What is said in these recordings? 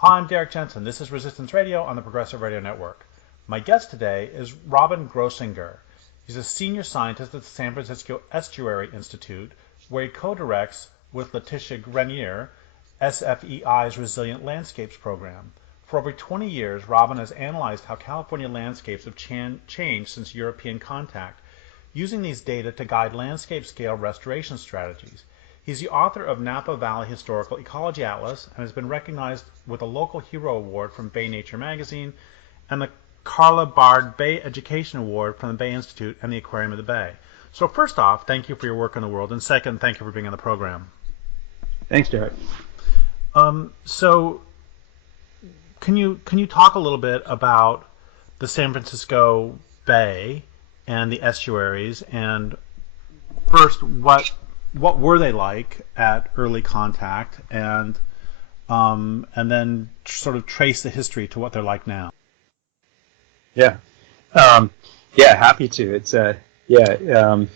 Hi, I'm Derek Jensen. This is Resistance Radio on the Progressive Radio Network. My guest today is Robin Grossinger. He's a senior scientist at the San Francisco Estuary Institute, where he co-directs with Letitia Grenier SFEI's Resilient Landscapes program. For over 20 years, Robin has analyzed how California landscapes have changed since European contact, using these data to guide landscape-scale restoration strategies. He's the author of Napa Valley Historical Ecology Atlas and has been recognized with a Local Hero Award from Bay Nature magazine and the Carla Bay Education Award from the Bay Institute and the Aquarium of the Bay. So first off, thank you for your work in the world, and second, thank you for being on the program. Thanks, Derek. So can you talk a little bit about the San Francisco Bay and the estuaries, and first, what were they like at early contact, and then sort of trace the history to what they're like now? Yeah, happy to. It's obviously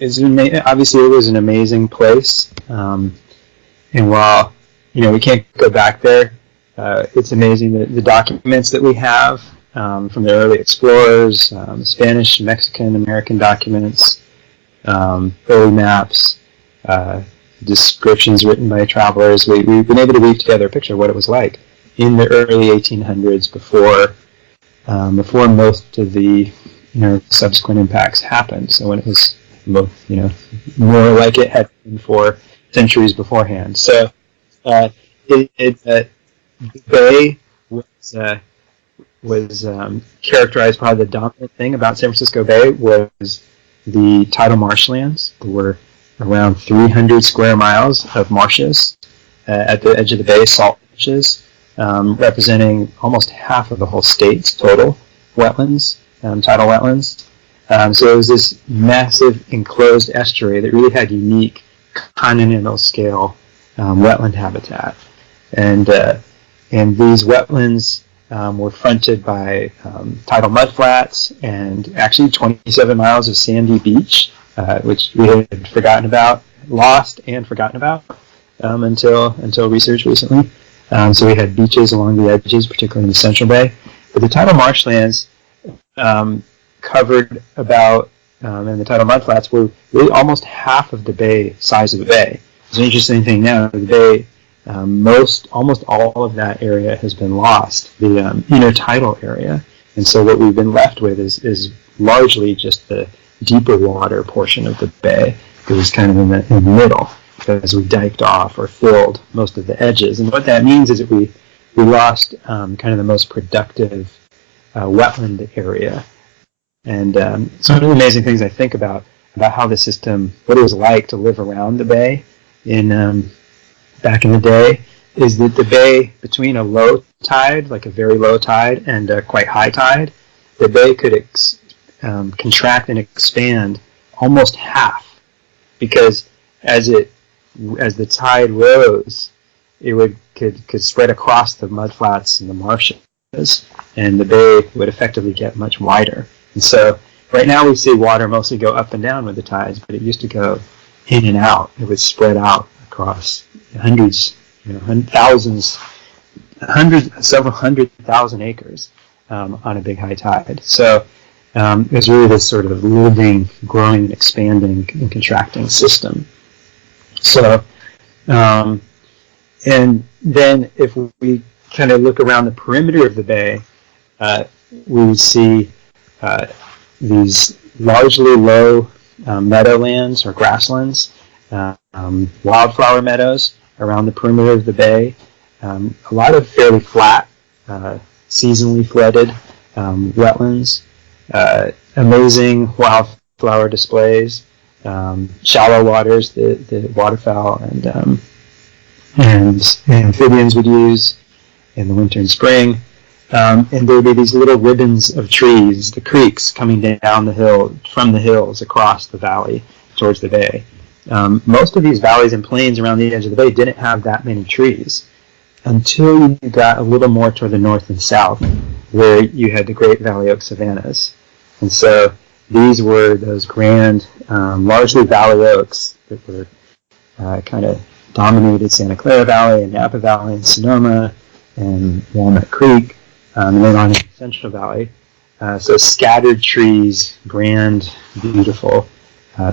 it was an amazing place, and while we can't go back there, it's amazing the documents that we have from the early explorers, Spanish, Mexican, American documents, early maps. Descriptions written by travelers. We've been able to weave together a picture of what it was like in the early 1800s before most of the subsequent impacts happened. So when it was more like it had been for centuries beforehand. So the bay was characterized. Probably the dominant thing about San Francisco Bay was the tidal marshlands. There were around 300 square miles of marshes at the edge of the bay, salt marshes, representing almost half of the whole state's total wetlands, tidal wetlands. So it was this massive enclosed estuary that really had unique continental scale wetland habitat. And these wetlands were fronted by tidal mudflats and actually 27 miles of sandy beach, which we had lost and forgotten about until research recently. So we had beaches along the edges, particularly in the Central Bay. But the tidal marshlands covered about, and the tidal mudflats were really almost half of the bay size of the bay. It's an interesting thing now. The bay, almost all of that area has been lost, the intertidal area. And so what we've been left with is largely just the deeper water portion of the bay. It was kind of in the middle as we diked off or filled most of the edges. And what that means is that we lost kind of the most productive wetland area. And some of the amazing things I think about how the system, what it was like to live around the bay back in the day, is that the bay, between a low tide, like a very low tide, and a quite high tide, the bay could contract and expand almost half, because as the tide rose, it could spread across the mudflats and the marshes, and the bay would effectively get much wider. And so right now we see water mostly go up and down with the tides, but it used to go in and out. It would spread out across hundreds, thousands, several hundred thousand acres on a big high tide. So it was really this sort of living, growing, and expanding and contracting system. So, and then if we kind of look around the perimeter of the bay, we would see these largely low meadowlands or grasslands, wildflower meadows around the perimeter of the bay, a lot of fairly flat, seasonally flooded wetlands, amazing wildflower displays, shallow waters that the waterfowl and amphibians would use in the winter and spring. And there would be these little ribbons of trees, the creeks coming down the hill, from the hills across the valley towards the bay. Most of these valleys and plains around the edge of the bay didn't have that many trees until you got a little more toward the north and south, where you had the Great Valley Oak savannas. And so these were those grand, largely valley oaks that were kind of dominated Santa Clara Valley and Napa Valley and Sonoma and Walnut Creek, and then on the Central Valley. So scattered trees, grand, beautiful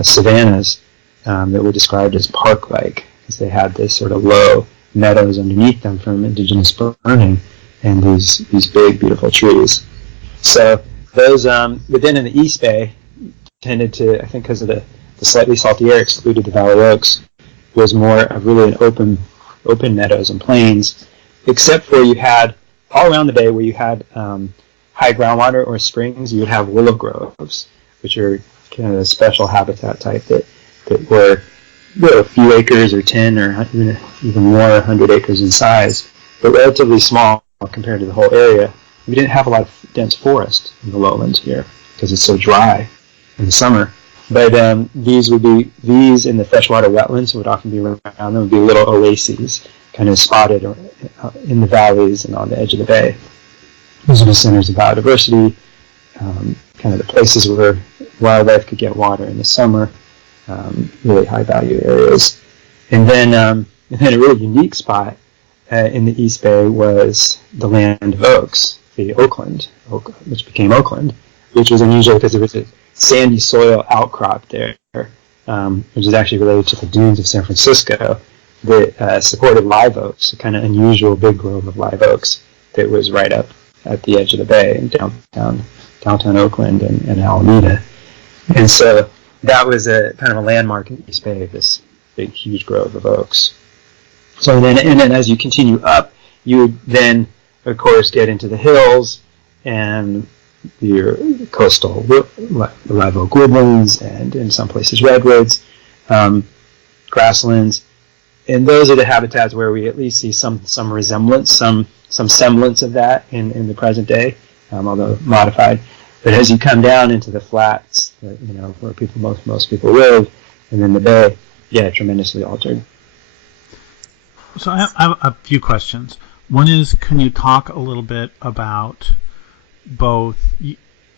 savannas that were described as park-like, because they had this sort of low meadows underneath them from indigenous burning, and these big, beautiful trees. So those, but then in the East Bay, tended to, I think because of the slightly salty air excluded the Valley Oaks, was more of really an open meadows and plains, except for you had, all around the bay where you had high groundwater or springs, you would have willow groves, which are kind of a special habitat type that were a few acres or 10 or even more, 100 acres in size, but relatively small compared to the whole area. We didn't have a lot of dense forest in the lowlands here because it's so dry in the summer. But these in the freshwater wetlands would often be around. There would be little oases kind of spotted in the valleys and on the edge of the bay. Those are the centers of biodiversity, kind of the places where wildlife could get water in the summer, really high value areas. And then a really unique spot in the East Bay was the land of oaks, the Oakland, which became Oakland, which was unusual because there was a sandy soil outcrop there, which is actually related to the dunes of San Francisco, that supported live oaks, a kind of unusual big grove of live oaks that was right up at the edge of the bay in downtown Oakland and Alameda. And so that was a kind of a landmark in East Bay, this big, huge grove of oaks. So then as you continue up, you would then, of course, get into the hills and your coastal live oak woodlands and in some places redwoods, grasslands. And those are the habitats where we at least see some resemblance, some semblance of that in the present day, although modified. But as you come down into the flats, where most people live, and then the bay, tremendously altered. So I have a few questions. One is, can you talk a little bit about both?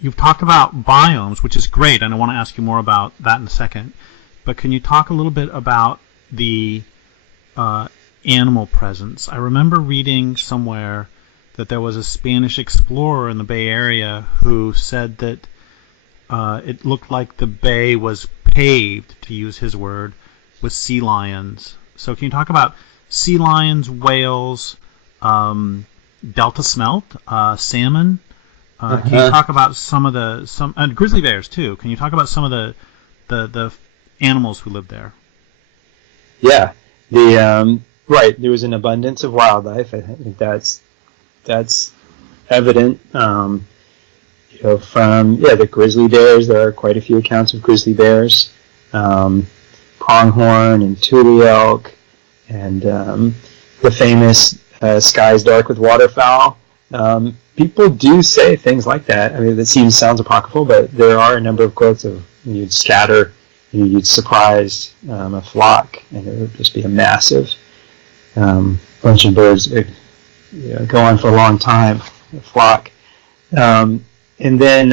You've talked about biomes, which is great, and I want to ask you more about that in a second. But can you talk a little bit about the animal presence? I remember reading somewhere that there was a Spanish explorer in the Bay Area who said that it looked like the bay was paved, to use his word, with sea lions. So can you talk about sea lions, whales, delta smelt, salmon? Can you talk about and grizzly bears too? Can you talk about some of the animals who live there? Yeah, right. There was an abundance of wildlife. I think that's evident. From the grizzly bears, there are quite a few accounts of grizzly bears, pronghorn and tule elk, and the famous skies dark with waterfowl. People do say things like that. I mean, sounds apocryphal, but there are a number of quotes of you'd scatter, you'd surprise a flock, and it would just be a massive bunch of birds. Go on for a long time, a flock. And then,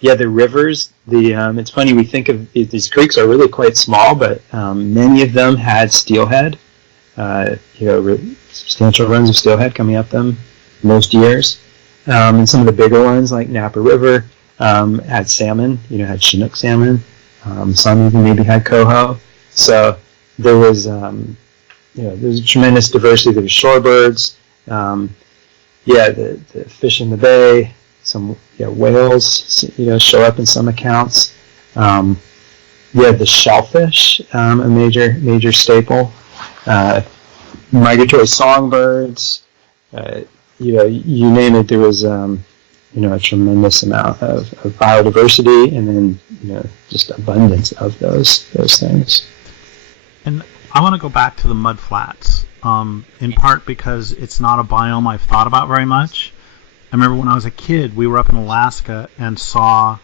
the rivers. It's funny, we think of these creeks are really quite small, but many of them had steelhead. Substantial runs of steelhead coming up them most years. And some of the bigger ones, like Napa River, had salmon. Had Chinook salmon. Some even maybe had coho. So there was, there's a tremendous diversity. There was shorebirds. The fish in the bay. Some whales, show up in some accounts. The shellfish, a major staple. Migratory songbirds. You name it. There was a tremendous amount of biodiversity, and then just abundance of those things. And I want to go back to the mud flats, in part because it's not a biome I've thought about very much. I remember when I was a kid, we were up in Alaska and saw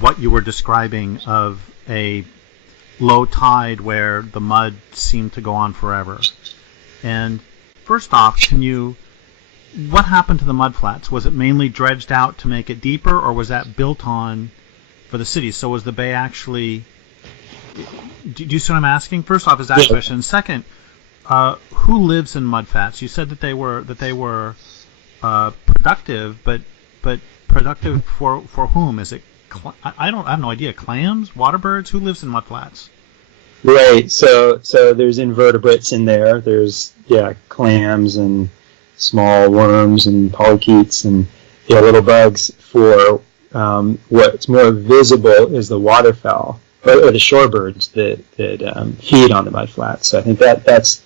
what you were describing of a low tide where the mud seemed to go on forever. And first off, what happened to the mud flats? Was it mainly dredged out to make it deeper, or was that built on for the city? So was the bay actually... Do you see what I'm asking? First off, is that question. Second, who lives in mudflats? You said that they were productive, but productive for whom? Is it? I have no idea. Clams, water birds. Who lives in mudflats? Right. So there's invertebrates in there. There's clams and small worms and polychaetes and little bugs. For what's more visible is the waterfowl or the shorebirds that feed on the mudflats. So I think that's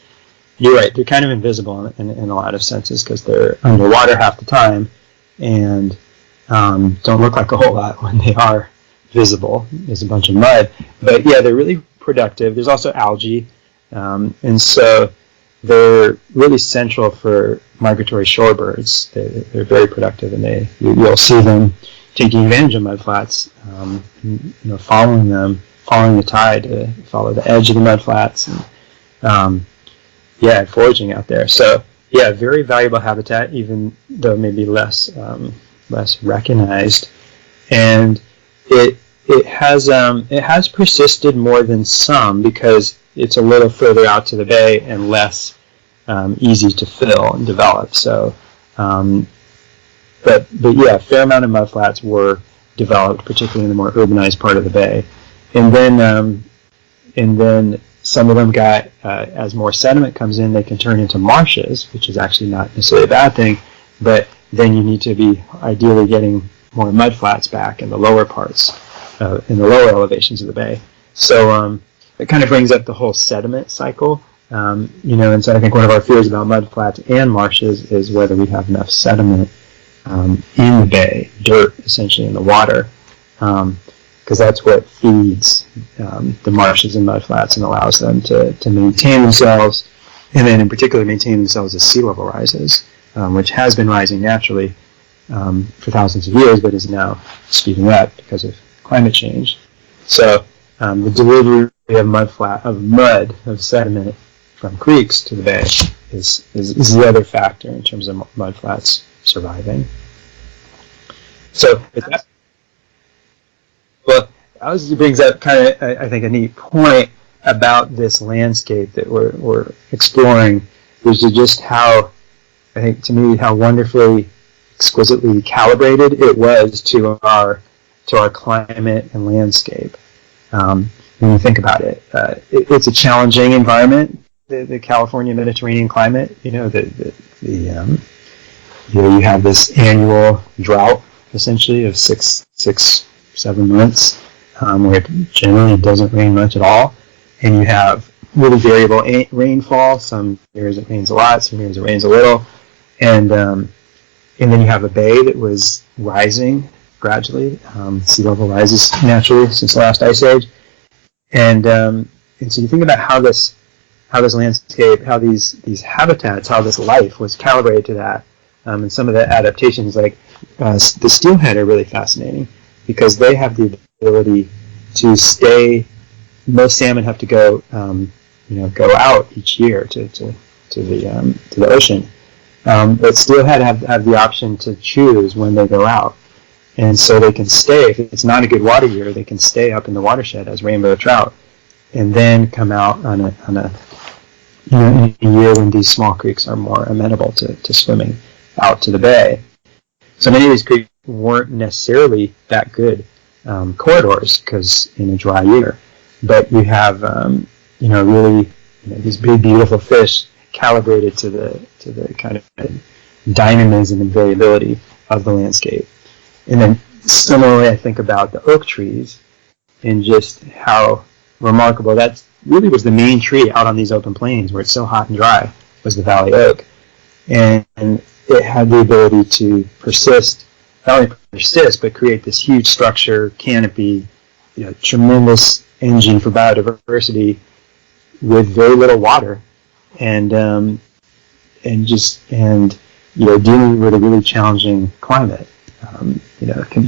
you're right. They're kind of invisible in a lot of senses because they're underwater half the time and don't look like a whole lot when they are visible. There's a bunch of mud, but they're really productive. There's also algae, and so they're really central for migratory shorebirds. They're very productive, and you'll see them taking advantage of mudflats, following the tide to follow the edge of the mudflats, and foraging out there. So very valuable habitat, even though maybe less recognized, and it has persisted more than some because it's a little further out to the bay and less easy to fill and develop. So, but a fair amount of mudflats were developed, particularly in the more urbanized part of the bay, and then some of them got as more sediment comes in, they can turn into marshes, which is actually not necessarily a bad thing, but then you need to be ideally getting more mudflats back in the lower parts, in the lower elevations of the bay. So it kind of brings up the whole sediment cycle, and so I think one of our fears about mudflats and marshes is whether we have enough sediment in the bay, dirt essentially in the water, because that's what feeds the marshes and mudflats and allows them to maintain themselves, and then in particular maintain themselves as sea level rises, which has been rising naturally for thousands of years, but is now speeding up because of climate change. So the delivery of sediment from creeks to the bay is the other factor in terms of mudflats surviving. So that also brings up kind of, I think, a neat point about this landscape that we're exploring, which is just how, I think, to me, how wonderfully, exquisitely calibrated it was to our climate and landscape. When you think about it, it's a challenging environment, the California Mediterranean climate. You have this annual drought, essentially, of 6-7 months, where it generally doesn't rain much at all, and you have really variable rainfall. Some years it rains a lot, some years it rains a little, and then you have a bay that was rising gradually. Sea level rises naturally since the last ice age, and so you think about how this landscape, how these habitats, how this life was calibrated to that, and some of the adaptations, like the steelhead, are really fascinating because they have the ability to stay. Most salmon have to go out each year to the ocean, but steelhead have the option to choose when they go out, and so they can stay. If it's not a good water year, they can stay up in the watershed as rainbow trout, and then come out on a year when these small creeks are more amenable to swimming out to the bay. So many of these creeks weren't necessarily that good corridors because in a dry year, but you have really these big beautiful fish calibrated to the kind of dynamism and variability of the landscape. And then similarly, I think about the oak trees and just how remarkable that really was. The main tree out on these open plains where it's so hot and dry was the valley oak, and it had the ability to persist, not only persist, but create this huge structure, canopy, tremendous engine for biodiversity with very little water, and dealing with a really challenging climate,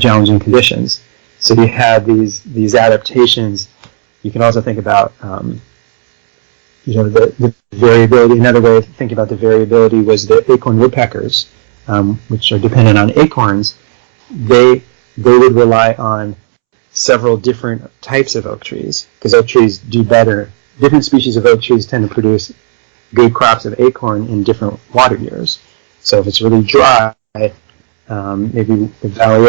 challenging conditions. So you had these adaptations. You can also think about the variability. Another way of thinking about the variability was the acorn woodpeckers, which are dependent on acorns. They would rely on several different types of oak trees because oak trees do better. Different species of oak trees tend to produce good crops of acorn in different water years. So if it's really dry, maybe the valley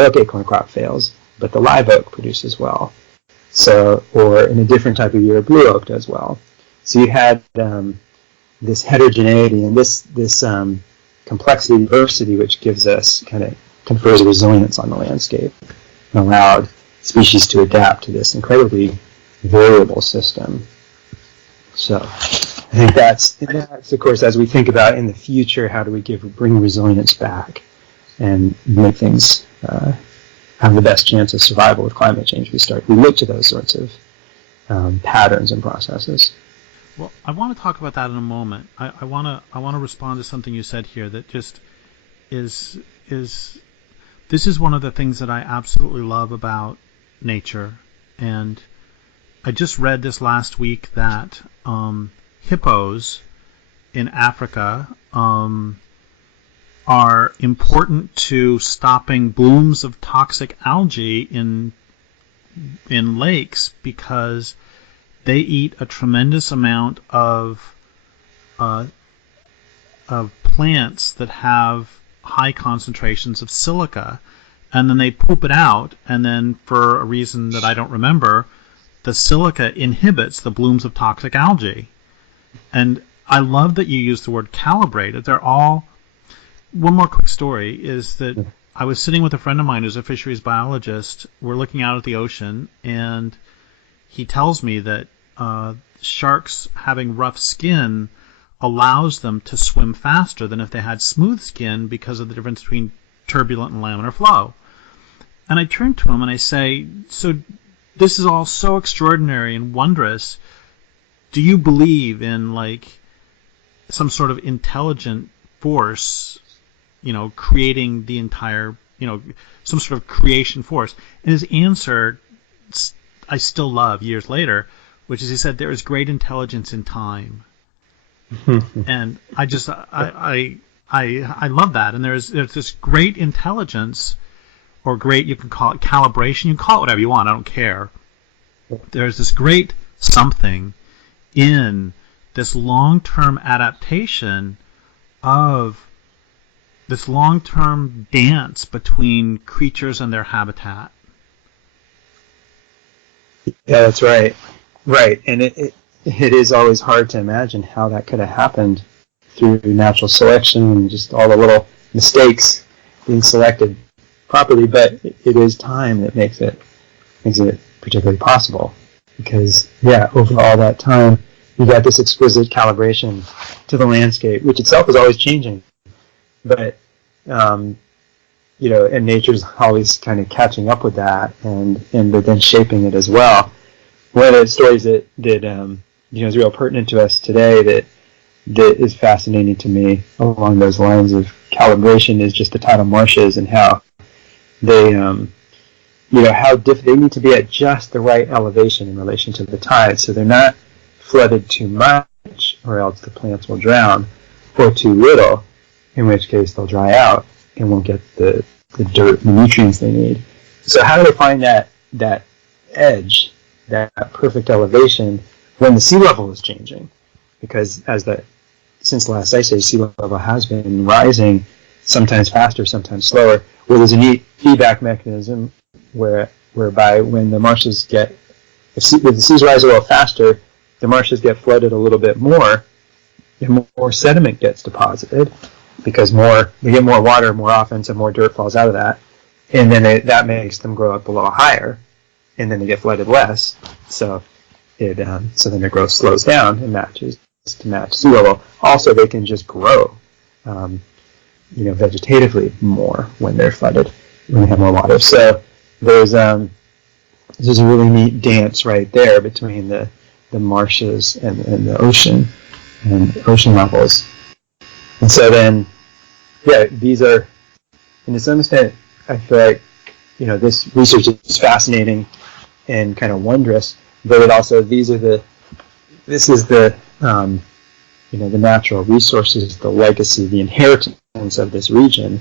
oak acorn crop fails, but the live oak produces well. So, or in a different type of year, blue oak does well. So you had this heterogeneity and this complexity, diversity, which gives us confers resilience on the landscape and allowed species to adapt to this incredibly variable system. So I think that's of course, as we think about in the future, how do we bring resilience back and make things have the best chance of survival with climate change? We look to those sorts of patterns and processes. Well, I want to talk about that in a moment. I want to respond to something you said here that just is this is one of the things that I absolutely love about nature. And I just read this last week that hippos in Africa are important to stopping blooms of toxic algae in lakes because they eat a tremendous amount of plants that have high concentrations of silica, and then they poop it out, and then for a reason that I don't remember, the silica inhibits the blooms of toxic algae. And I love that you use the word calibrated. They're all... One more quick story is that I was sitting with a friend of mine who's a fisheries biologist. We're looking out at the ocean, and he tells me that sharks having rough skin allows them to swim faster than if they had smooth skin because of the difference between turbulent and laminar flow. And I turn to him and I say, so this is all so extraordinary and wondrous. Do you believe in some sort of intelligent force, creating the entire, some sort of creation force? And his answer I still love years later, which is he said, there is great intelligence in time. And I just, I love that. And there's this great intelligence, or great, you can call it calibration, you can call it whatever you want, I don't care. There's this great something in this long-term adaptation of this long-term dance between creatures and their habitat. Yeah, that's right. Right, and it is always hard to imagine how that could have happened through natural selection and just all the little mistakes being selected properly, but it is time that makes it particularly possible. Because, over all that time, you got this exquisite calibration to the landscape, which itself is always changing. But, and nature's always kind of catching up with that but then shaping it as well. One of the stories that is real pertinent to us today that is fascinating to me along those lines of calibration is just the tidal marshes and how they, they need to be at just the right elevation in relation to the tide, so they're not flooded too much, or else the plants will drown, or too little, in which case they'll dry out and won't get the dirt and the nutrients they need. So how do they find that edge, that perfect elevation, when the sea level is changing? Because since the last ice age, sea level has been rising, sometimes faster, sometimes slower. Well, there's a neat feedback mechanism whereby when the marshes if the seas rise a little faster, the marshes get flooded a little bit more, and more sediment gets deposited, because they get more water more often, so more dirt falls out of that, and then that makes them grow up a little higher, and then they get flooded less, so then their growth slows down and matches to match sea level. Also, they can just grow, vegetatively more when they're flooded, when they have more water. So there's a really neat dance right there between the marshes and the ocean and ocean levels. And so then, these are, and to some extent, I feel like, this research is fascinating and kind of wondrous, but it also, this is the natural resources, the legacy, the inheritance of this region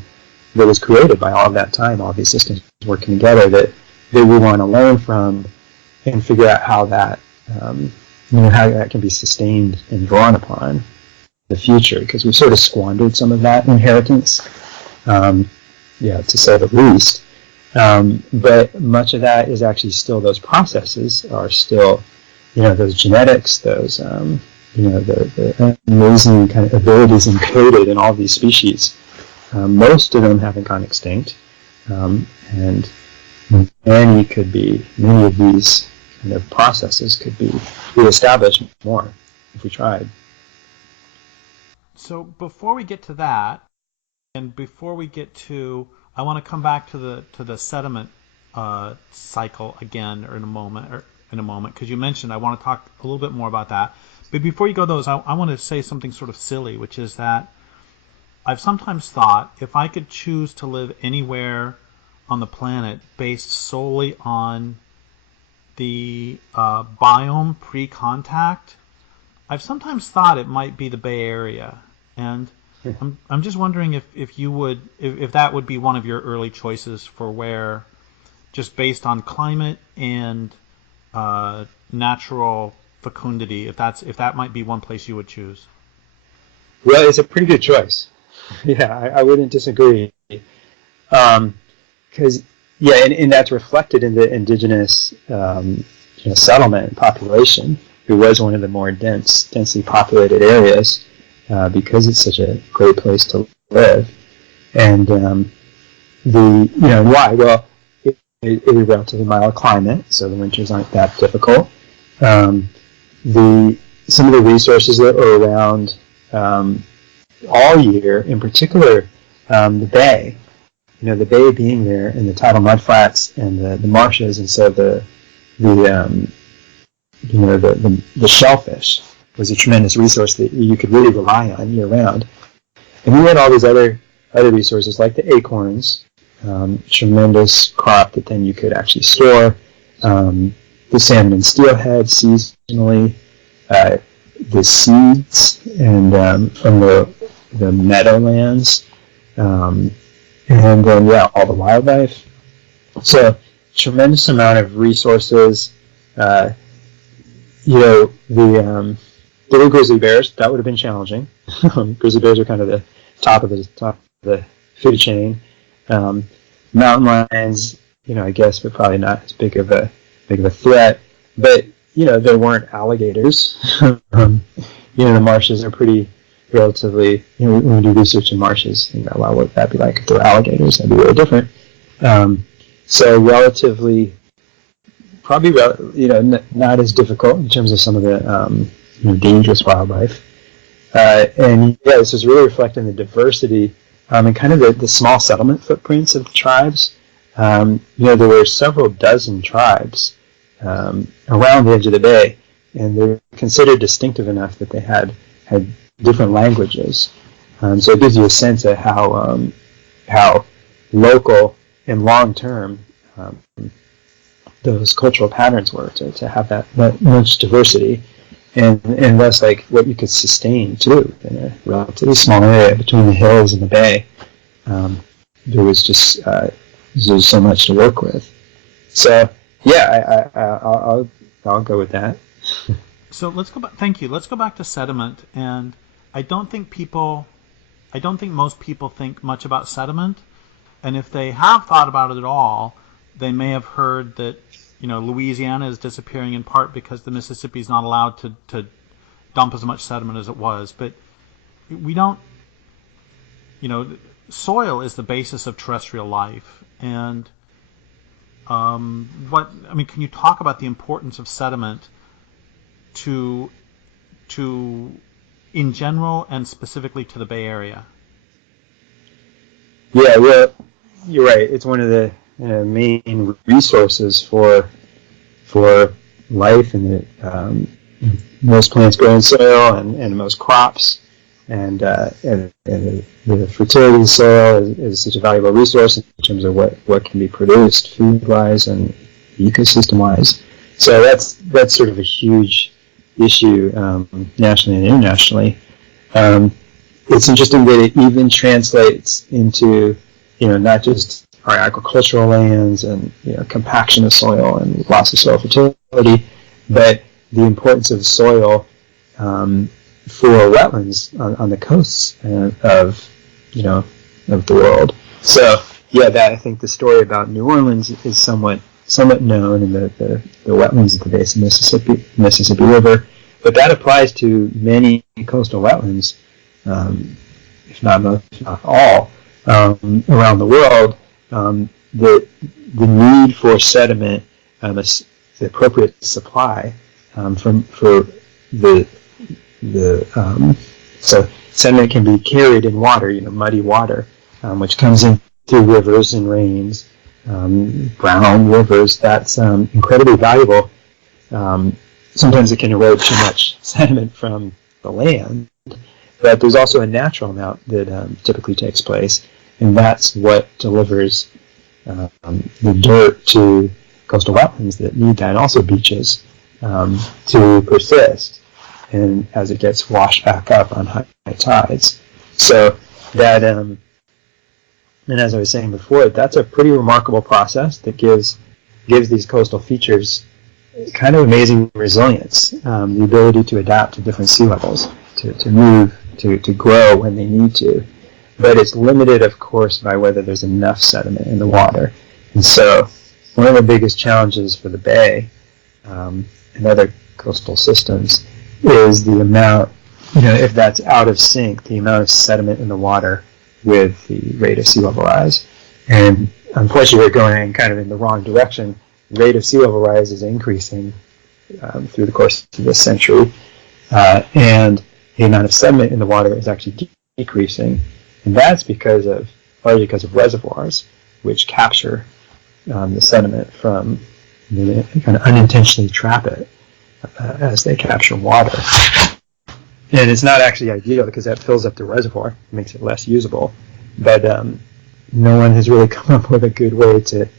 that was created by all of that time, all these systems working together that we want to learn from and figure out how that how that can be sustained and drawn upon in the future, because we sort of squandered some of that inheritance, to say the least. But much of that is actually still, those processes are still, those genetics, those, the amazing kind of abilities encoded in all these species. Most of them haven't gone extinct, and many of these kind of processes could be reestablished more if we tried. So before we get to that, and before we get to, I want to come back to the sediment cycle again, or in a moment, because you mentioned I want to talk a little bit more about that. But before you go those, I want to say something sort of silly, which is that I've sometimes thought if I could choose to live anywhere on the planet based solely on the biome pre-contact, I've sometimes thought it might be the Bay Area, and I'm just wondering if that would be one of your early choices for where, just based on climate and natural fecundity, if that might be one place you would choose. Well, it's a pretty good choice. Yeah, I wouldn't disagree. Because and that's reflected in the indigenous settlement population, who was one of the more densely populated areas, because it's such a great place to live. And why? Well, it is a relatively mild climate, so the winters aren't that difficult. Some of the resources that are around all year, in particular the bay, the bay being there, and the tidal mudflats and the marshes, and so the shellfish was a tremendous resource that you could really rely on year round. And we had all these other resources like the acorns, tremendous crop that then you could actually store, the salmon and steelhead seasonally, the seeds and from the meadowlands, and then all the wildlife. So tremendous amount of resources. The little grizzly bears, that would have been challenging. Grizzly bears are kind of the top of the food chain. Mountain lions, I guess, but probably not as big of a threat. But there weren't alligators. The marshes are pretty relatively. When we do research in marshes, think about, what would that be like if there were alligators? That'd be really different. So relatively, probably not as difficult in terms of some of the dangerous wildlife. This is really reflecting the diversity and kind of the small settlement footprints of the tribes. There were several dozen tribes around the edge of the bay, and they're considered distinctive enough that they had different languages. So it gives you a sense of how local and long term those cultural patterns were to have that much diversity, and thus what you could sustain too in a relatively small area between the hills and the bay. There was just there's so much to work with. So I'll go with that. So let's go back. Thank you. Let's go back to sediment, and I don't think most people think much about sediment, and if they have thought about it at all, they may have heard that Louisiana is disappearing in part because the Mississippi is not allowed to dump as much sediment as it was. But we don't, soil is the basis of terrestrial life. And can you talk about the importance of sediment to in general and specifically to the Bay Area? Yeah, well, you're right. It's one of the main resources for life, and most plants grow in soil, and most crops, and the fertility of the soil is such a valuable resource in terms of what can be produced food-wise and ecosystem-wise. So that's sort of a huge issue nationally and internationally. It's interesting that it even translates into not just our agricultural lands and compaction of soil and loss of soil fertility, but the importance of soil for wetlands on the coasts of the world. So that I think the story about New Orleans is somewhat known in the wetlands at the base of Mississippi River, but that applies to many coastal wetlands, if not most, if not all, around the world. The need for sediment, the appropriate supply for so sediment can be carried in water, muddy water, which comes in through rivers and rains, brown rivers. That's incredibly valuable. Sometimes it can erode too much sediment from the land, but there's also a natural amount that typically takes place, and that's what delivers the dirt to coastal wetlands that need that, and also beaches, to persist, and as it gets washed back up on high tides. So that, and as I was saying before, that's a pretty remarkable process that gives these coastal features kind of amazing resilience, the ability to adapt to different sea levels, to move, to grow when they need to. But it's limited, of course, by whether there's enough sediment in the water. And so one of the biggest challenges for the Bay and other coastal systems is the amount, if that's out of sync, the amount of sediment in the water with the rate of sea level rise. And unfortunately, we're going kind of in the wrong direction. The rate of sea level rise is increasing through the course of this century, and the amount of sediment in the water is actually decreasing. And that's largely because of reservoirs, which capture the sediment from, kind of unintentionally trap it as they capture water. And it's not actually ideal because that fills up the reservoir, makes it less usable. But no one has really come up with a good way to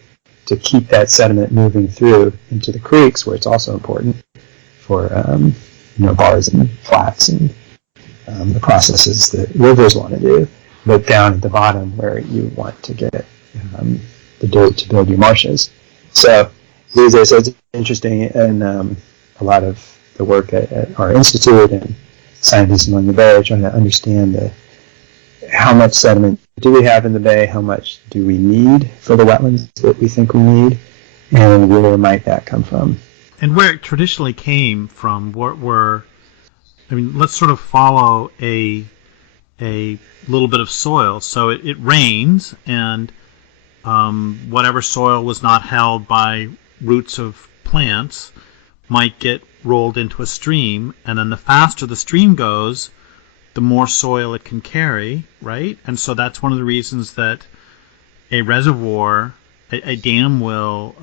keep that sediment moving through into the creeks, where it's also important for bars and flats and the processes that rivers want to do. But down at the bottom where you want to get the dirt to build your marshes. So these days, it's interesting, and a lot of the work at our institute and scientists along the Bay are trying to understand how much sediment do we have in the Bay, how much do we need for the wetlands that we think we need, and where might that come from. And where it traditionally came from, let's sort of follow a little bit of soil. So it rains, and whatever soil was not held by roots of plants might get rolled into a stream, and then the faster the stream goes, the more soil it can carry, right? And so that's one of the reasons that a reservoir, a dam will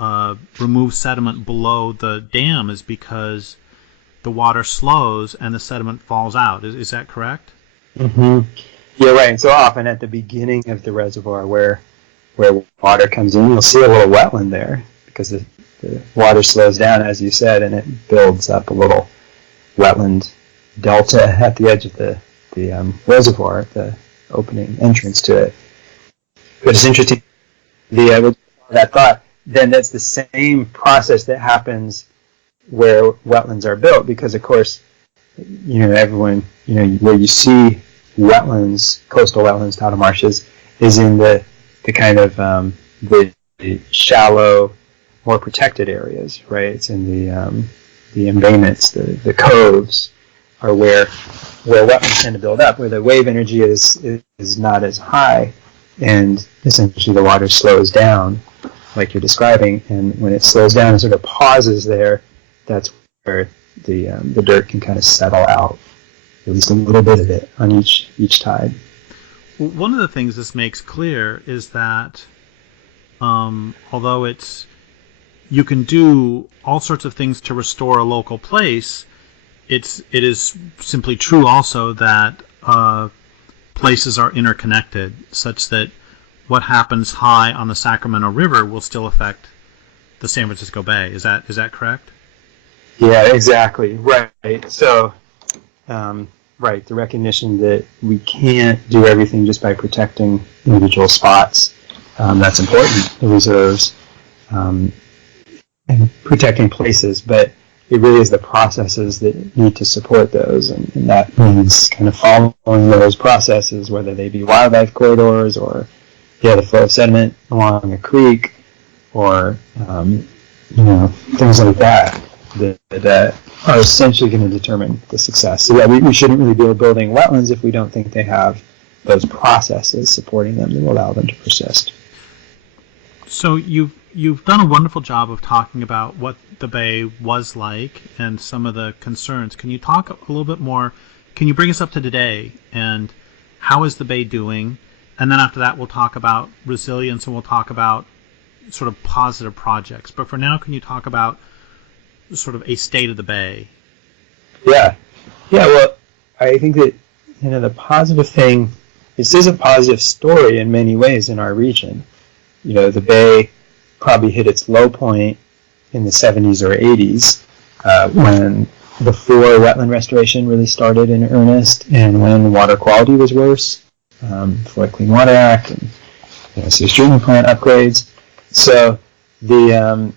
remove sediment below the dam, is because the water slows and the sediment falls out. Is that correct? Mm-hmm. Yeah, right. And so often at the beginning of the reservoir where water comes in, you'll see a little wetland there because the water slows down, as you said, and it builds up a little wetland delta at the edge of the reservoir, the opening entrance to it. But it's interesting, that thought, then that's the same process that happens where wetlands are built, because, of course, everyone, where you see wetlands, coastal wetlands, tidal marshes, is in the kind of the shallow, more protected areas, right? It's in the embayments, the coves, are where wetlands tend to build up, where the wave energy is not as high, and essentially the water slows down, like you're describing. And when it slows down and sort of pauses there, that's where the dirt can kind of settle out, at least a little bit of it on each tide. One of the things this makes clear is that although you can do all sorts of things to restore a local place, it is simply true also that places are interconnected, such that what happens high on the Sacramento River will still affect the San Francisco Bay. Is that correct? Yeah, exactly. Right. So, right, the recognition that we can't do everything just by protecting individual spots. That's important, the reserves, and protecting places. But it really is the processes that need to support those, and that means kind of following those processes, whether they be wildlife corridors or the flow of sediment along a creek, or things like that are essentially going to determine the success. So we shouldn't really be building wetlands if we don't think they have those processes supporting them that will allow them to persist. So you've done a wonderful job of talking about what the Bay was like and some of the concerns. Can you talk a little bit more? Can you bring us up to today, and how is the Bay doing? And then after that, we'll talk about resilience, and we'll talk about sort of positive projects. But for now, can you talk about sort of a state of the Bay? Yeah. Well, I think that the positive thing. This is a positive story in many ways in our region. The Bay probably hit its low point in the 70s or 80s when before wetland restoration really started in earnest, and when water quality was worse, before the Clean Water Act and sewage treatment plant upgrades. So there's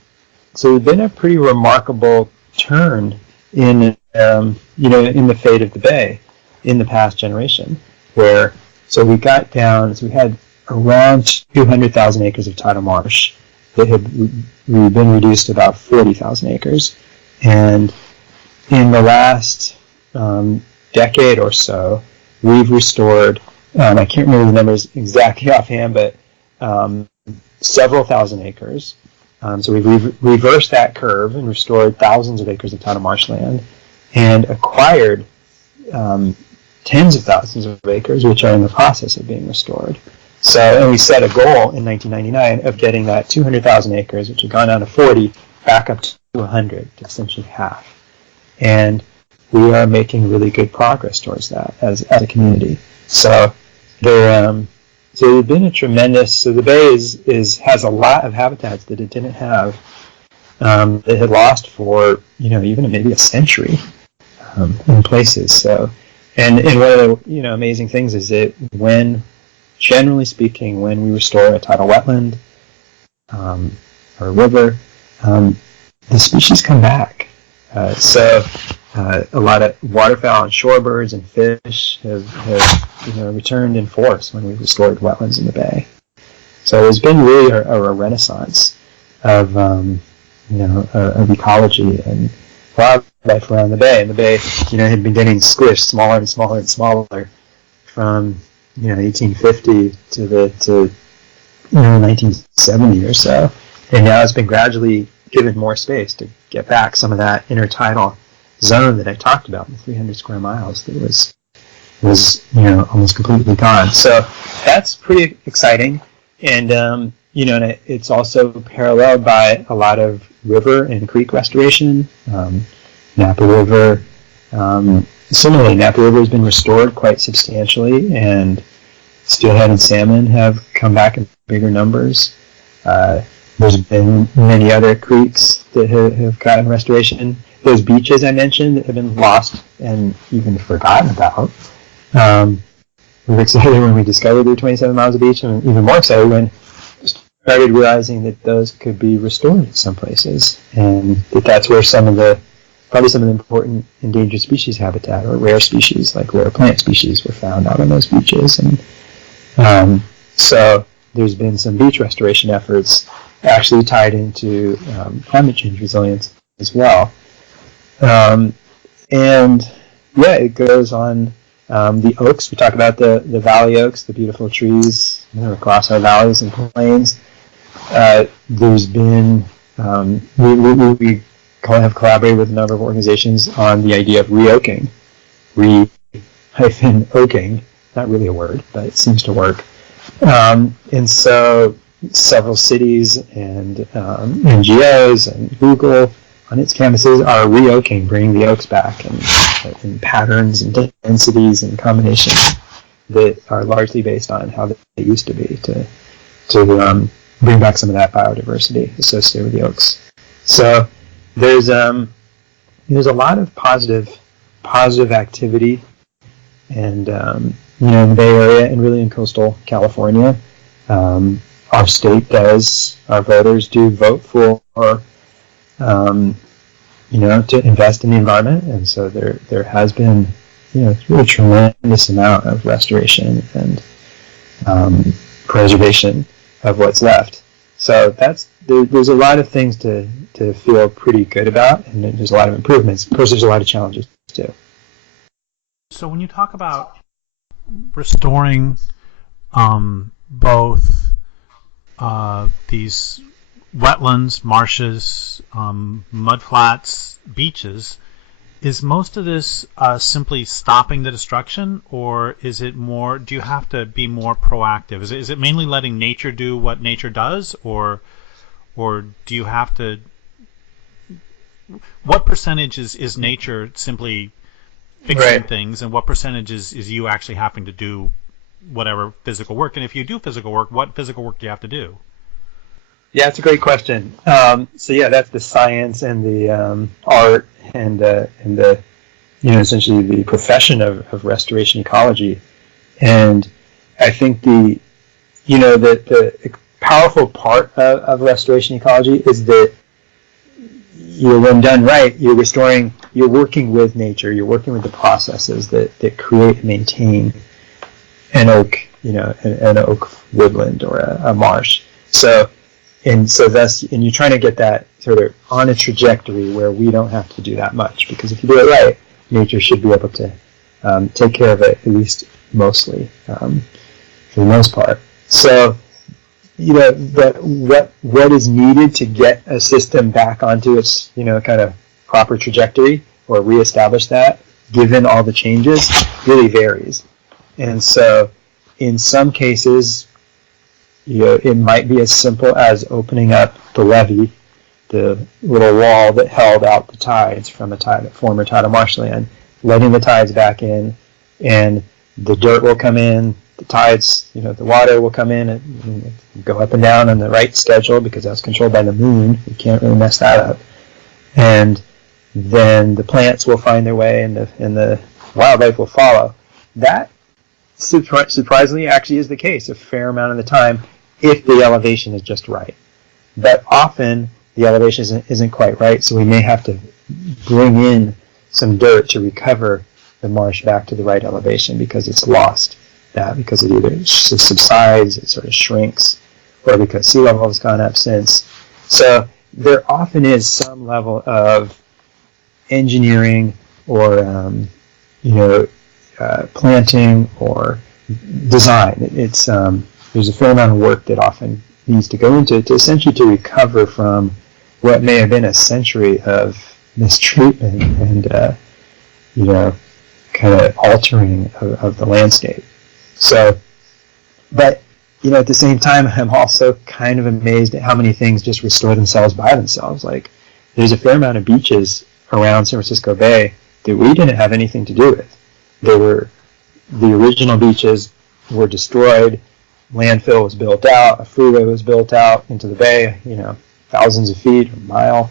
been a pretty remarkable turn in in the fate of the Bay in the past generation, where we had around 200,000 acres of tidal marsh that had been reduced to about 40,000 acres. And in the last decade or so, we've restored, I can't remember the numbers exactly offhand, but several thousand acres. So we've reversed that curve and restored thousands of acres of tidal marshland and acquired tens of thousands of acres, which are in the process of being restored. So, and we set a goal in 1999 of getting that 200,000 acres, which had gone down to 40, back up to 100, to essentially half. And we are making really good progress towards that as a community. So there's been a tremendous. So the Bay has a lot of habitats that it didn't have, that had lost for even maybe a century in places. So. And one of the amazing things is that generally speaking, when we restore a tidal wetland or a river, the species come back. So a lot of waterfowl and shorebirds and fish have returned in force when we restored wetlands in the Bay. So there's been really a renaissance of of ecology and wildlife around the Bay, and the Bay, had been getting squished smaller and smaller and smaller from 1850 to 1970 or so, and now it's been gradually given more space to get back some of that intertidal zone that I talked about, the 300 square miles that was almost completely gone. So that's pretty exciting, and and it's also paralleled by a lot of river and creek restoration. Napa River, similarly, Napa River has been restored quite substantially, and steelhead and salmon have come back in bigger numbers. There's been many other creeks that have gotten restoration. Those beaches I mentioned that have been lost and even forgotten about. We were excited when we discovered there were 27 miles of beach, and even more excited when we started realizing that those could be restored in some places, and that's where probably some of the important endangered species habitat, or rare species, like rare plant species, were found out on those beaches. And so there's been some beach restoration efforts actually tied into climate change resilience as well. It goes on. The oaks, we talk about the valley oaks, the beautiful trees across our valleys and plains. There's been, we have collaborated with a number of organizations on the idea of re-oaking. Re-oaking, not really a word, but it seems to work. And so several cities and NGOs and Google on its campuses are re-oaking, bringing the oaks back in patterns and densities and combinations that are largely based on how they used to be, to bring back some of that biodiversity associated with the oaks. So there's a lot of positive activity, and in the Bay Area and really in coastal California, our voters do vote for to invest in the environment, and so there has been, really tremendous amount of restoration and preservation of what's left. So there's a lot of things to feel pretty good about, and there's a lot of improvements. Of course, there's a lot of challenges too. So when you talk about restoring both these wetlands, marshes, mudflats, beaches, is most of this simply stopping the destruction, or is it more? Do you have to be more proactive? Is it mainly letting nature do what nature does, or do you have to? What percentage is nature simply fixing things, and what percentage is you actually having to do whatever physical work? And if you do physical work, what physical work do you have to do? Yeah, it's a great question. So yeah, that's the science and the art and the essentially the profession of restoration ecology. And I think the powerful part of restoration ecology is that when done right, you're working with nature, you're working with the processes that create and maintain an oak, an oak woodland or a marsh. And you're trying to get that sort of on a trajectory where we don't have to do that much, because if you do it right, nature should be able to take care of it, at least mostly, for the most part. So, what is needed to get a system back onto its, kind of proper trajectory or reestablish that, given all the changes, really varies. And so, in some cases, it might be as simple as opening up the levee, the little wall that held out the tides from a former tidal marshland, letting the tides back in, and the dirt will come in, the tides, the water will come in and go up and down on the right schedule, because that's controlled by the moon. You can't really mess that up. And then the plants will find their way, and the wildlife will follow. That surprisingly actually is the case a fair amount of the time, if the elevation is just right. But often the elevation isn't quite right, so we may have to bring in some dirt to recover the marsh back to the right elevation, because it's lost that, because it either subsides, it sort of shrinks, or because sea level has gone up since. So there often is some level of engineering or planting or design. It's there's a fair amount of work that often needs to go into it to essentially to recover from what may have been a century of mistreatment and kind of altering of the landscape. So, but at the same time, I'm also kind of amazed at how many things just restore themselves by themselves. Like, there's a fair amount of beaches around San Francisco Bay that we didn't have anything to do with. The original beaches were destroyed. Landfill was built out, a freeway was built out into the bay, thousands of feet, a mile,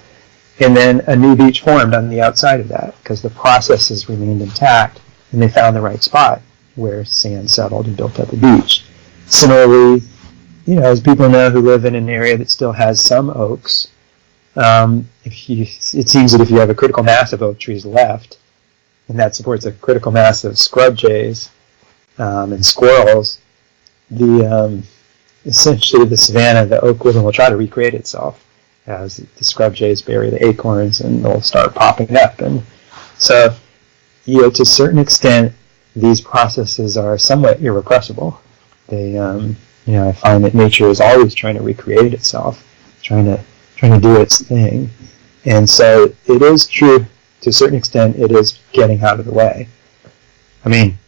and then a new beach formed on the outside of that, because the processes remained intact, and they found the right spot where sand settled and built up a beach. Similarly, as people know who live in an area that still has some oaks, it seems that if you have a critical mass of oak trees left, and that supports a critical mass of scrub jays and squirrels, essentially the savanna, the oak woodland will try to recreate itself as the scrub jays bury the acorns, and they'll start popping up. And so, to a certain extent, these processes are somewhat irrepressible. They, I find that nature is always trying to recreate itself, trying to do its thing, and so it is true to a certain extent. It is getting out of the way. I mean,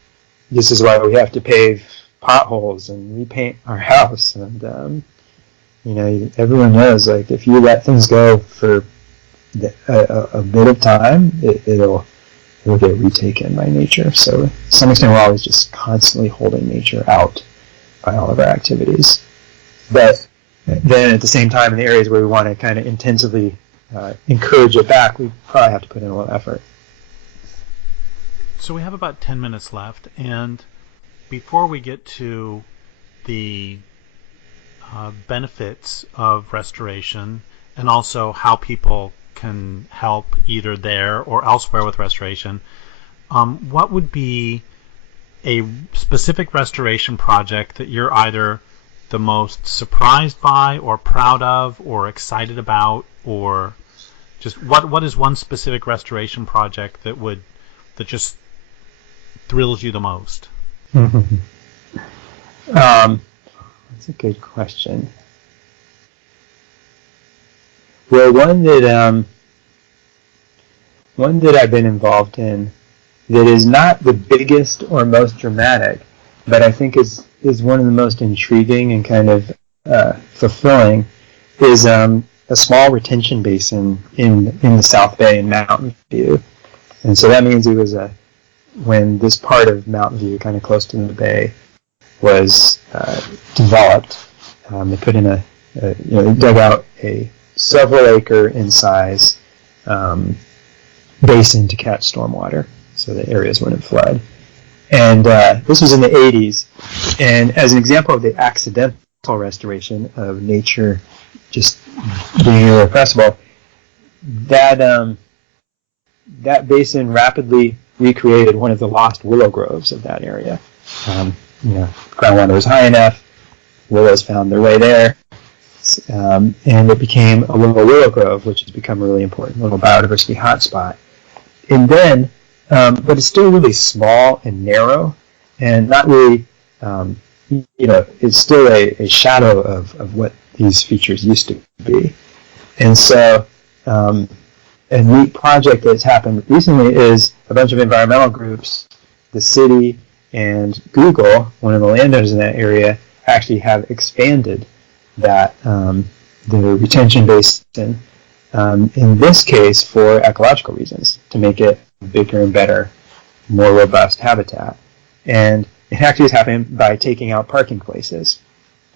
this is why we have to pave potholes and repaint our house, and everyone knows, like, if you let things go for a bit of time, it'll get retaken by nature. So to some extent, we're always just constantly holding nature out by all of our activities. But then at the same time, in the areas where we want to kind of intensively encourage it back, we probably have to put in a little effort. So we have about 10 minutes left, and before we get to the benefits of restoration and also how people can help either there or elsewhere with restoration. What would be a specific restoration project that you're either the most surprised by or proud of or excited about, or just what is one specific restoration project that just thrills you the most? That's a good question. Well, one that I've been involved in that is not the biggest or most dramatic, but I think is one of the most intriguing and kind of fulfilling, is a small retention basin in the South Bay in Mountain View. And so that means it was when this part of Mountain View, kind of close to the bay, was developed. They put in they dug out a several acre in size basin to catch stormwater, so the areas wouldn't flood. And this was in the 80s. And as an example of the accidental restoration of nature just being irrepressible, that basin rapidly recreated one of the lost willow groves of that area. Groundwater was high enough, willows found their way there, and it became a willow grove, which has become a really important little biodiversity hotspot. And then, but it's still really small and narrow, and not really, it's still a shadow of what these features used to be. And so, a neat project that's happened recently is a bunch of environmental groups, the city, and Google, one of the landowners in that area, actually have expanded that the retention basin, in this case for ecological reasons, to make it bigger and better, more robust habitat. And it actually is happening by taking out parking places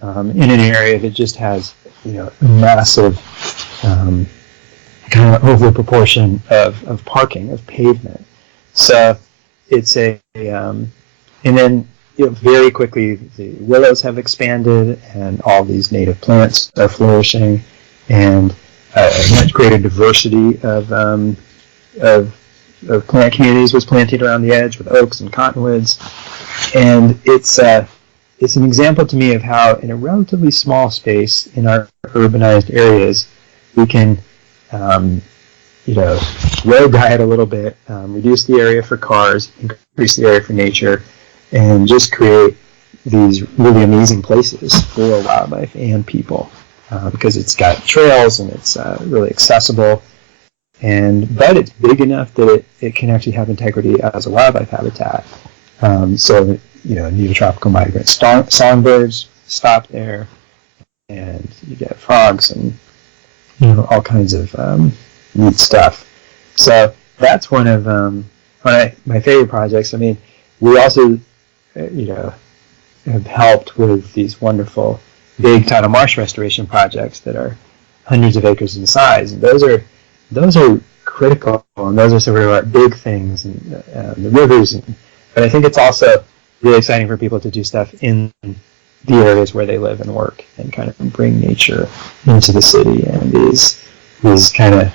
in an area that just has a massive kind of over proportion of parking, of pavement. So it's and then very quickly the willows have expanded and all these native plants are flourishing, and a much greater diversity of plant communities was planted around the edge with oaks and cottonwoods. And it's an example to me of how in a relatively small space in our urbanized areas we can road diet a little bit, reduce the area for cars, increase the area for nature, and just create these really amazing places for wildlife and people, because it's got trails and it's really accessible, but it's big enough that it can actually have integrity as a wildlife habitat. So neotropical migrant songbirds stop there, and you get frogs and all kinds of neat stuff. So that's one of my favorite projects. I mean, we also have helped with these wonderful big tidal marsh restoration projects that are hundreds of acres in size, and those are critical, and those are sort of our big things, and the rivers. But I think it's also really exciting for people to do stuff in the areas where they live and work, and kind of bring nature into the city, and these kind of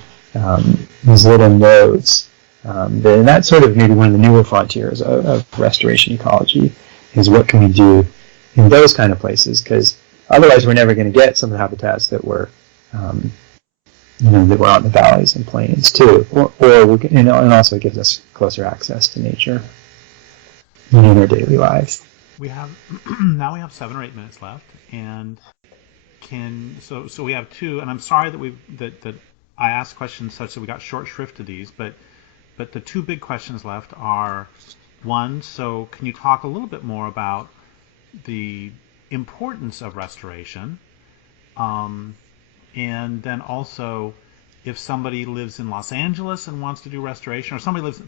these little nodes. And that's sort of maybe one of the newer frontiers of restoration ecology, is what can we do in those kind of places, because otherwise we're never going to get some of the habitats that were that were out in the valleys and plains too, and also it gives us closer access to nature in our daily lives. We have 7 or 8 minutes left, and so we have two, and I'm sorry that I asked questions such that we got short shrift to these, but the two big questions left are, one, so can you talk a little bit more about the importance of restoration, and then also if somebody lives in Los Angeles and wants to do restoration, or if somebody lives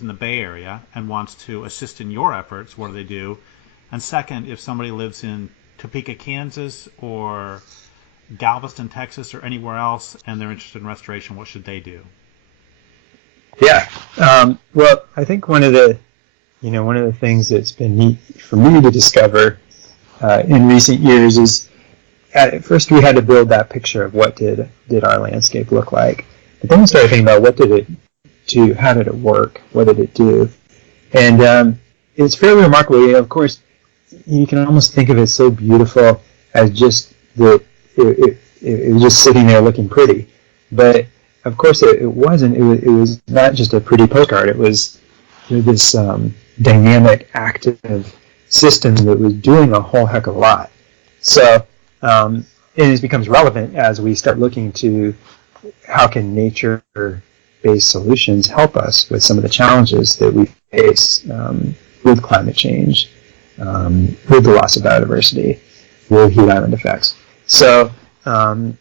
in the Bay Area and wants to assist in your efforts, what do they do? And second, if somebody lives in Topeka, Kansas, or Galveston, Texas, or anywhere else, and they're interested in restoration, what should they do? Yeah. Well, I think one of the things that's been neat for me to discover in recent years is, at first we had to build that picture of what did our landscape look like, But then we started thinking about what did it do, how did it work, what did it do, and it's fairly remarkable. Of course, you can almost think of it so beautiful as just it was just sitting there looking pretty, but of course it wasn't. It was not just a pretty postcard. It was this dynamic, active system that was doing a whole heck of a lot. So it becomes relevant as we start looking to how can nature-based solutions help us with some of the challenges that we face with climate change, with the loss of biodiversity, with heat island effects. So, and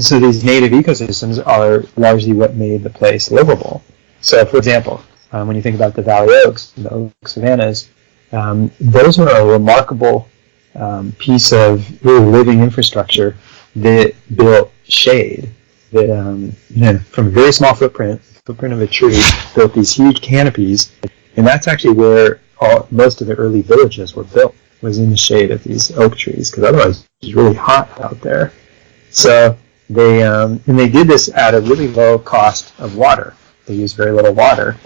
so these native ecosystems are largely what made the place livable. So, for example, when you think about the Valley Oaks, the oak savannas, those are a remarkable piece of really living infrastructure that built shade. That from a very small footprint of a tree, built these huge canopies, and that's actually where most of the early villages were built, was in the shade of these oak trees, because otherwise it was really hot out there. So they did this at a really low cost of water. They used very little water.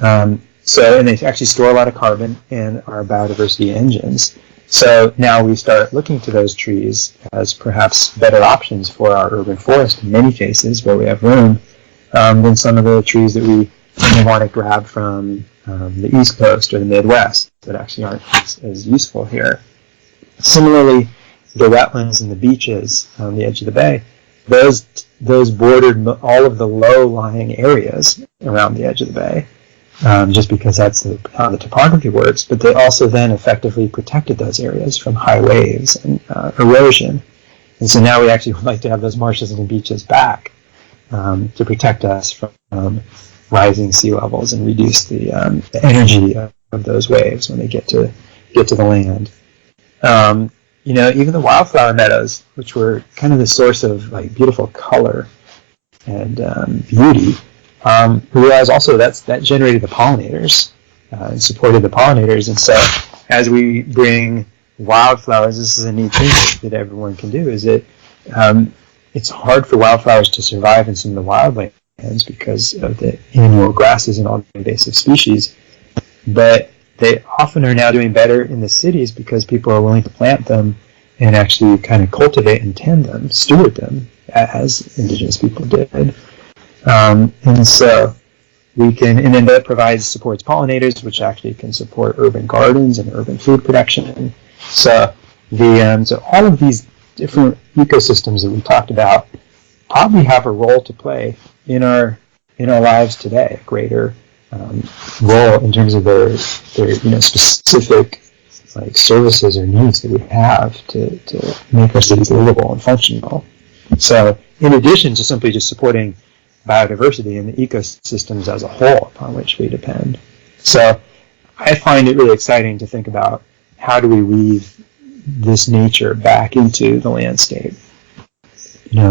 And they actually store a lot of carbon and are biodiversity engines. So now we start looking to those trees as perhaps better options for our urban forest in many cases where we have room than some of the trees that we want to grab from the East Coast or the Midwest that actually aren't as useful here. Similarly, the wetlands and the beaches on the edge of the bay, those bordered all of the low-lying areas around the edge of the bay. Just because that's how the topography works, but they also then effectively protected those areas from high waves and erosion. And so now we actually would like to have those marshes and beaches back to protect us from rising sea levels and reduce the energy of those waves when they get to the land. Even the wildflower meadows, which were kind of the source of like beautiful color and beauty. We realized also that generated the pollinators and supported the pollinators. And so as we bring wildflowers, this is a neat thing that everyone can do, is that it's hard for wildflowers to survive in some of the wildlands because of the annual grasses and all the invasive species. But they often are now doing better in the cities because people are willing to plant them and actually kind of cultivate and tend them, steward them, as indigenous people did. And so we can, and then that supports pollinators, which actually can support urban gardens and urban food production. So so all of these different ecosystems that we talked about probably have a role to play in our lives today, a greater role in terms of their specific like services or needs that we have to make our cities livable and functional. So in addition to simply just supporting biodiversity and the ecosystems as a whole upon which we depend. So I find it really exciting to think about how do we weave this nature back into the landscape,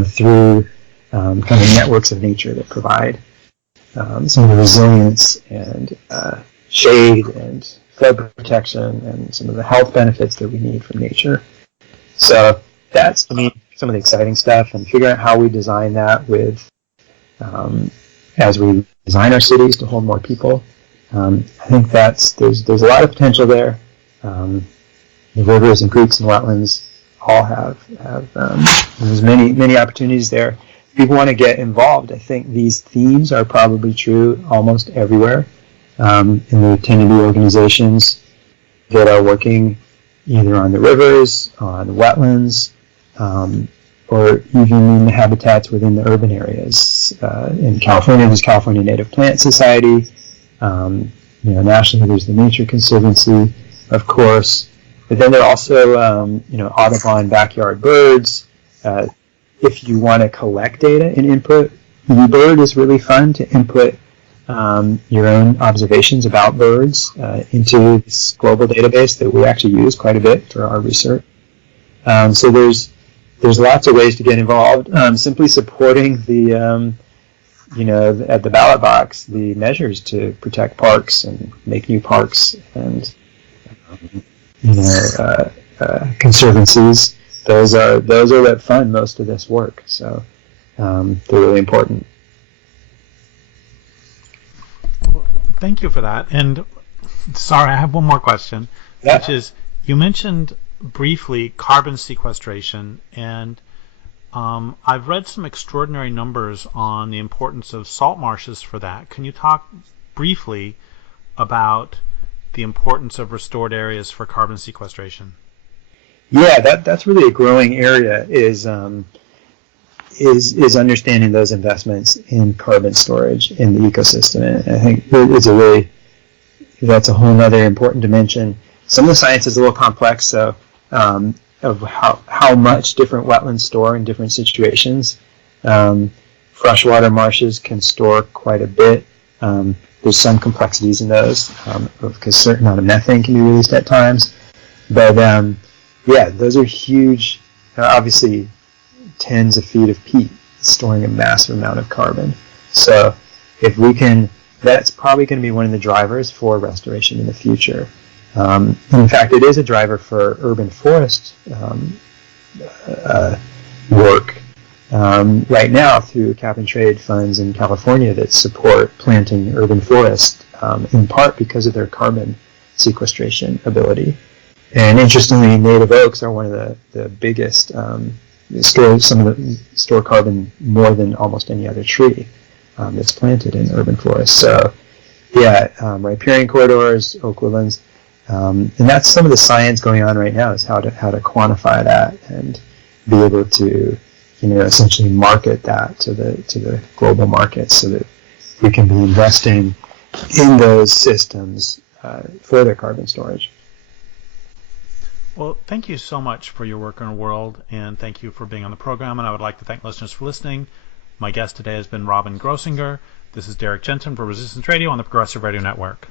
through kind of networks of nature that provide some of the resilience and shade and flood protection and some of the health benefits that we need from nature. So that's, to me, some of the exciting stuff, and figuring out how we design that with as we design our cities to hold more people. I think there's a lot of potential there. The rivers and creeks and wetlands all have there's many opportunities there. If people want to get involved, I think these themes are probably true almost everywhere. And there tend to be organizations that are working either on the rivers, on wetlands, or even in the habitats within the urban areas. In California, there's California Native Plant Society. Nationally, there's the Nature Conservancy, of course. But then there are also, Audubon backyard birds. If you want to collect data and input, eBird is really fun to input your own observations about birds into this global database that we actually use quite a bit for our research. So there's lots of ways to get involved. Simply supporting the, at the ballot box, the measures to protect parks and make new parks and, conservancies. Those are that fund most of this work. So they're really important. thank you for that. And sorry, I have one more question, Yeah. which is you mentioned briefly carbon sequestration, and I've read some extraordinary numbers on the importance of salt marshes for that. Can you talk briefly about the importance of restored areas for carbon sequestration? Yeah, that's really a growing area. Is understanding those investments in carbon storage in the ecosystem. And I think that's a whole other important dimension. Some of the science is a little complex, so of how much different wetlands store in different situations. Freshwater marshes can store quite a bit. There's some complexities in those because a certain amount of methane can be released at times. But yeah, those are huge, obviously tens of feet of peat storing a massive amount of carbon. So if we can, that's probably going to be one of the drivers for restoration in the future. In fact, it is a driver for urban forest work right now through cap and trade funds in California that support planting urban forest, in part because of their carbon sequestration ability. And interestingly, native oaks are one of the biggest store carbon more than almost any other tree that's planted in urban forests. So yeah, riparian corridors, oak woodlands, and that's some of the science going on right now is how to quantify that and be able to essentially market that to the global markets so that we can be investing in those systems for their carbon storage. Well, thank you so much for your work in the world, and thank you for being on the program. And I would like to thank listeners for listening. My guest today has been Robin Grossinger. This is Derek Jensen for Resistance Radio on the Progressive Radio Network.